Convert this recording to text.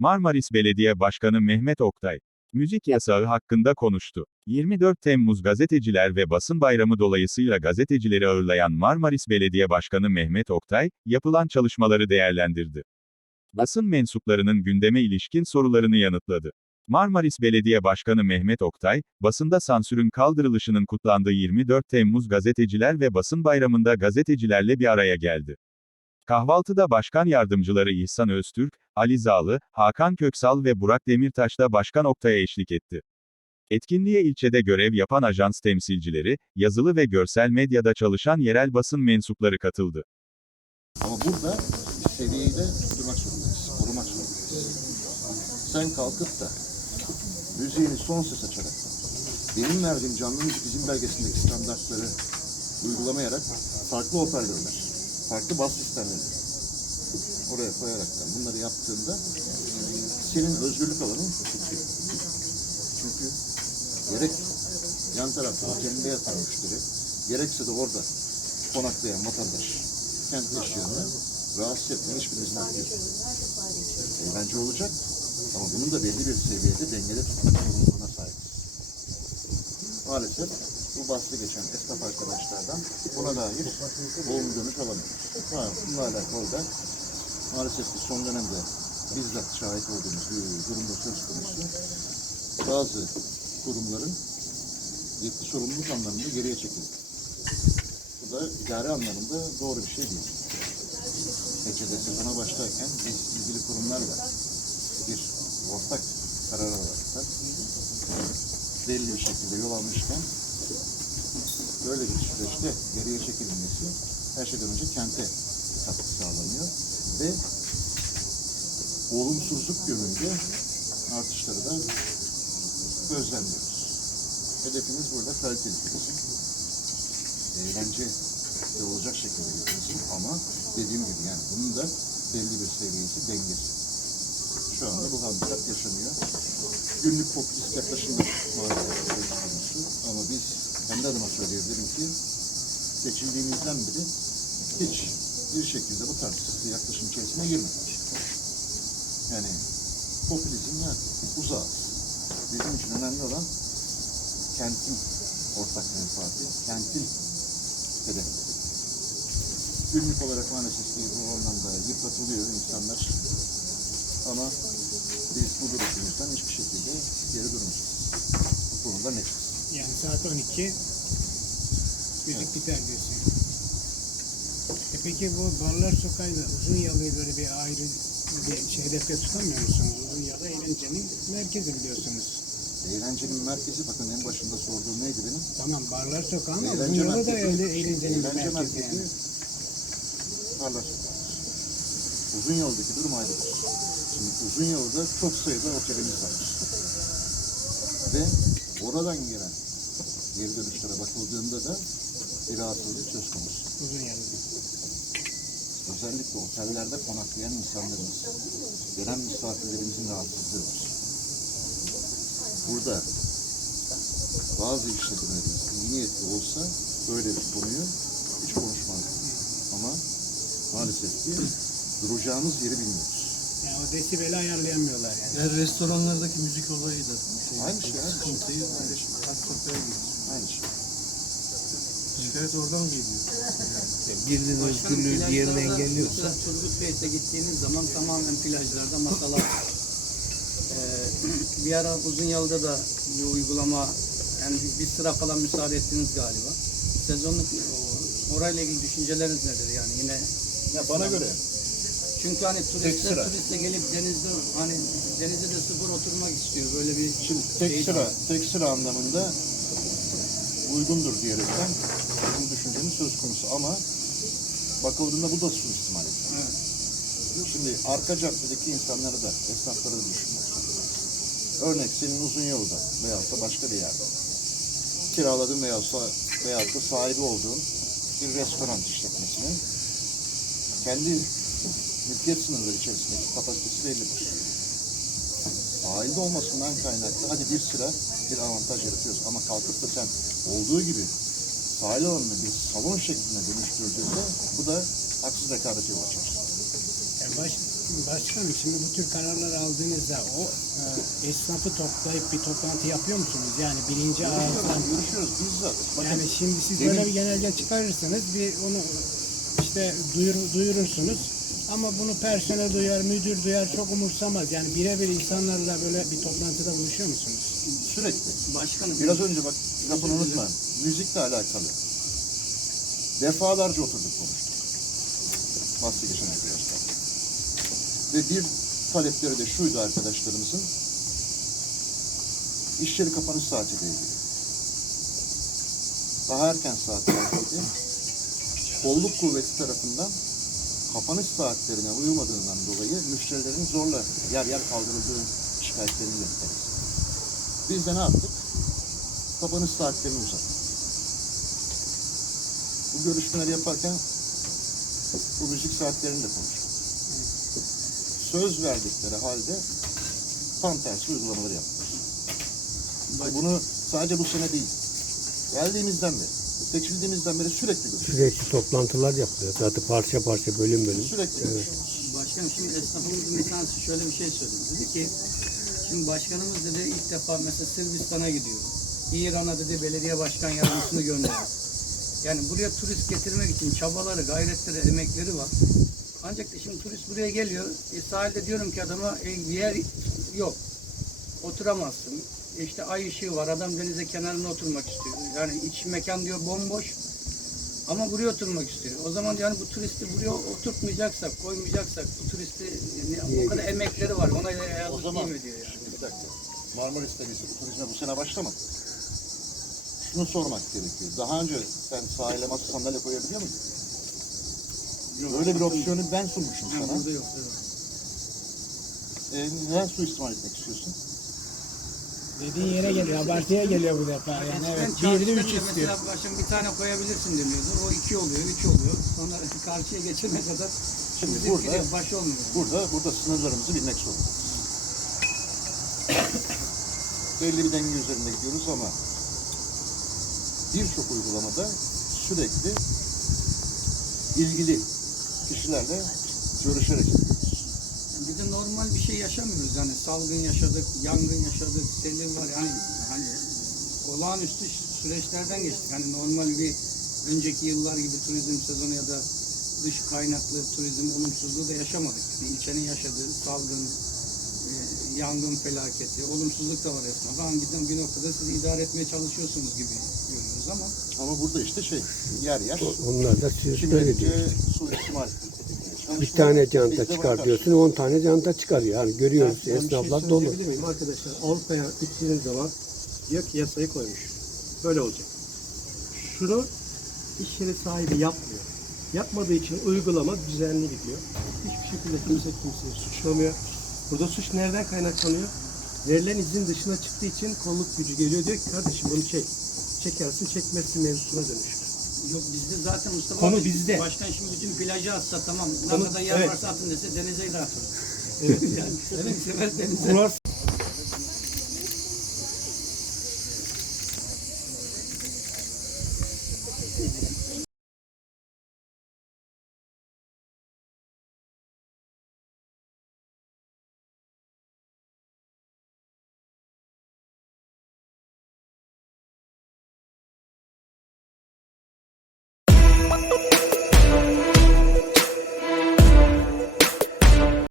Marmaris Belediye Başkanı Mehmet Oktay, müzik yasağı hakkında konuştu. 24 Temmuz Gazeteciler ve Basın Bayramı dolayısıyla gazetecileri ağırlayan Marmaris Belediye Başkanı Mehmet Oktay, yapılan çalışmaları değerlendirdi. Basın mensuplarının gündeme ilişkin sorularını yanıtladı. Marmaris Belediye Başkanı Mehmet Oktay, basında sansürün kaldırılışının kutlandığı 24 Temmuz Gazeteciler ve Basın Bayramı'nda gazetecilerle bir araya geldi. Kahvaltıda Başkan Yardımcıları İhsan Öztürk, Ali Zağlı, Hakan Köksal ve Burak Demirtaş da Başkan Oktay'a eşlik etti. Etkinliğe ilçede görev yapan ajans temsilcileri, yazılı ve görsel medyada çalışan yerel basın mensupları katıldı. Ama burada seviyeyi de durmak zorundayız, korumak zorundayız. Sen kalkıp da müziğini son ses açarak, benim verdiğim canlı müzik izin belgesindeki standartları uygulamayarak farklı hoparlörler, farklı bas sistemleri oraya koyaraktan bunları yaptığında senin özgürlük alanın tutuyor. Çünkü gerek yan tarafta otelinde yatan müşteri, gerekse de orada konaklayan vatandaş, kent yaşayanı rahatsız etmenin hiçbirimizin hakkı yok. Eğlence olacak ama bunun da belli bir seviyede dengede tutmak zorunluluğuna sahibiz. Maalesef bu bahsi geçen esnaf arkadaşlardan buna dair olumlu dönüş alamıyoruz. Ha, bununla alakalı da maalesef ki son dönemde bizzat şahit olduğumuz bir durumda söz konusu. Bazı kurumların yetki sorumluluk anlamında geriye çekildi. Bu da idare anlamında doğru bir şey değil. Neticede sezona başlarken biz ilgili kurumlarla bir ortak karar alarak belli bir şekilde yol almışken böyle bir süreçte geriye çekilmesi her şeyden önce kente katkı sağlanıyor ve olumsuzluk yönünde artışları da gözlemliyoruz. Hedefimiz burada kaliteli turizm. Eğlence de olacak şekilde turizm ama dediğim gibi yani bunun da belli bir seviyesi, dengesi. Şu anda bu handikap yaşanıyor. Günlük popülist yaklaşımlar maalesef konusu. Ama biz kendi adıma söyleyebilirim ki seçildiğimizden beri hiç bir şekilde bu tarz yaklaşım içerisine girmedik. Yani popülizm ya uzak. Bizim için önemli olan kentin ortak menfaati, kentin hedefleri. Günlük olarak maalesef ki bu anlamda yıpratılıyor insanlar. Ama biz bu duruşumuzdan hiçbir şekilde geri durmayacağız. Bu konuda netiz. Yani saat 12 müzik biter diyorsun. E peki bu Barlar Sokağı'nda uzun yalıyı böyle bir ayrı bir şey hedefte tutamıyor musunuz? Uzun yalı eğlencenin merkezi biliyorsunuz. Eğlencenin merkezi bakın en başında sorduğum neydi benim? Tamam Barlar Sokağı ama uzun yalı da öyle eğlencenin Eğlence merkezi merkezi yani. Barlar Sokağı. Uzun yoldaki durum ayrıdır. Şimdi uzun yolda çok sayıda otelimiz var. Ve oradan gelen geri dönüşlere bakıldığında da bir rahatsızlık söz konusu. Uzun yalı. Özellikle otellerde konaklayan insanlarımız, gelen misafirlerimizin rahatsızlığı var. Burada bazı işletmelerimiz iyi niyetli olsa böyle bir konuyu hiç konuşmazdık. Ama maalesef ki duracağımız yeri bilmiyoruz. Yani o desibeli ayarlayamıyorlar yani. Yani restoranlardaki müzik olayı da şey, Aynı şey, aynı şey. sıkıntıyı Aynı şey. sokağına geliyor. Aynı şey. Şikayet oradan geliyor. Birinin özgürlüğü diğerini engelliyorsa mesela Turgut Bey'e gittiğiniz zaman tamamen plajlarda masalar Ee, bir ara uzun yolda da bir uygulama yani bir, sıra falan müsaade ettiniz galiba. Sezonluk orayla ilgili düşünceleriniz nedir yani yine Ya bana göre çünkü hani turistler turistle gelip denizde hani denizde de sıfır oturmak istiyor böyle bir Şimdi tek şey sıra, var. tek sıra anlamında uygundur diyerekten bizim düşüncemiz söz konusu ama bakıldığında bu da suistimal ediliyor. Evet. Şimdi arka caddedeki insanları da, esnafları da düşünmek Örnek senin uzun yolda veyahut da başka bir yerde kiraladığın veyahut da, veyahut da sahibi olduğun bir restoran işletmesinin kendi mülkiyet sınırları içerisindeki kapasitesi bellidir. Sahilde olmasından kaynaklı hadi bir sıra bir avantaj yaratıyoruz ama kalkıp da sen olduğu gibi sahil alanını bir salon şeklinde dönüştürdüğünde bu da haksız rekabete yol açar. Baş, Başkanım şimdi bu tür kararlar aldığınızda o e, esnafı toplayıp bir toplantı yapıyor musunuz? Yani birinci ağızdan Görüşüyoruz bizzat. Bakın, yani şimdi siz Demin- böyle bir genelge çıkarırsanız bir onu işte duyur, duyurursunuz. Ama bunu personel duyar, müdür duyar çok umursamaz. Yani birebir insanlarla böyle bir toplantıda buluşuyor musunuz? sürekli. Başkanım Biraz önce bak lafını unutma. Müzikle alakalı. Defalarca oturduk konuştuk. Bahsi geçen arkadaşlar. Ve bir talepleri de şuydu arkadaşlarımızın. İş yeri kapanış saatiyle ilgili. Daha erken saatlerdeydi. Kolluk kuvveti tarafından kapanış saatlerine uyulmadığından dolayı müşterilerin zorla yer yer kaldırıldığı şikayetlerini ilettiler. Biz de ne yaptık? Kapanış saatlerini uzattık. Bu görüşmeleri yaparken bu müzik saatlerini de konuştuk. Söz verdikleri halde tam tersi uygulamaları yaptılar. Ve bunu sadece bu sene değil, geldiğimizden beri, seçildiğimizden beri sürekli görüşüyoruz. Sürekli toplantılar yapılıyor. Zaten parça parça bölüm bölüm. Sürekli görüşüyoruz. Başkanım şimdi esnafımızın bir tanesi şöyle bir şey söyledi. Dedi ki şimdi başkanımız dedi ilk defa mesela Sırbistan'a gidiyor. İran'a dedi belediye başkan yardımcısını gönderiyor. Yani buraya turist getirmek için çabaları, gayretleri, emekleri var. Ancak da şimdi turist buraya geliyor. E, sahilde diyorum ki adama e, bir yer yok. Oturamazsın. İşte ay ışığı var. Adam denize kenarına oturmak istiyor. Yani iç mekan diyor bomboş. Ama buraya oturmak istiyor. O zaman yani bu turisti buraya oturtmayacaksak, koymayacaksak, bu turisti yani o kadar emekleri var. Ona O yazık zaman değil mi diyor yani. şimdi bir dakika. Marmaris'te biz turizme bu sene başlamadık. Şunu sormak gerekiyor. Daha önce sen sahile masa sandalye koyabiliyor muydun? Böyle bir opsiyonu ben sunmuşum sana. burada yok. evet. E, neden suistimal etmek istiyorsun? Dediğin yere geliyor, abartıya geliyor bu defa. Yani evet, çarşıda birli üç istiyor. Mesela başım bir tane koyabilirsin deniyordu. O iki oluyor, üç oluyor. Sonra karşıya geçene kadar Şimdi burada- baş olmuyor. Burada burada sınırlarımızı bilmek zorundayız. Belli bir denge üzerinde gidiyoruz ama birçok uygulamada sürekli ilgili kişilerle görüşerek gidiyoruz. Bir de normal bir şey yaşamıyoruz yani salgın yaşadık, yangın yaşadık, selim var yani hani olağanüstü süreçlerden geçtik. Hani normal bir önceki yıllar gibi turizm sezonu ya da dış kaynaklı turizm olumsuzluğu da yaşamadık. Yani ilçenin yaşadığı salgın, e, yangın felaketi, olumsuzluk da var esnafta. Hangiden bir noktada siz idare etmeye çalışıyorsunuz gibi görüyoruz ama Ama burada işte şey yer yer Onlar da sürekli öyle diyor. kimlerince suistimal. Yani Bir tane canta çıkar diyorsun, 10 tane canta çıkarıyor. Yani görüyoruz Ben şey esnaflar dolu. söyleyebilir miyim arkadaşlar? Avrupa'ya gittiğiniz zaman diyor ki yasayı koymuş. Böyle olacak. Şunu iş yeri sahibi yapmıyor. Yapmadığı için uygulama düzenli gidiyor. Hiçbir şekilde kimse kimseyi suçlamıyor. Burada suç nereden kaynaklanıyor? Verilen izin dışına çıktığı için kolluk gücü geliyor diyor ki kardeşim bunu çek. Çekersin çekmezsin mevzusuna dönüşür. Yok bizde zaten Mustafa Konu abi, bizde. Başkan şimdi bütün plajı atsa tamam ne Konu- kadar yer evet. varsa atın dese denize de atın. Evet. yani seven sever denize. Burası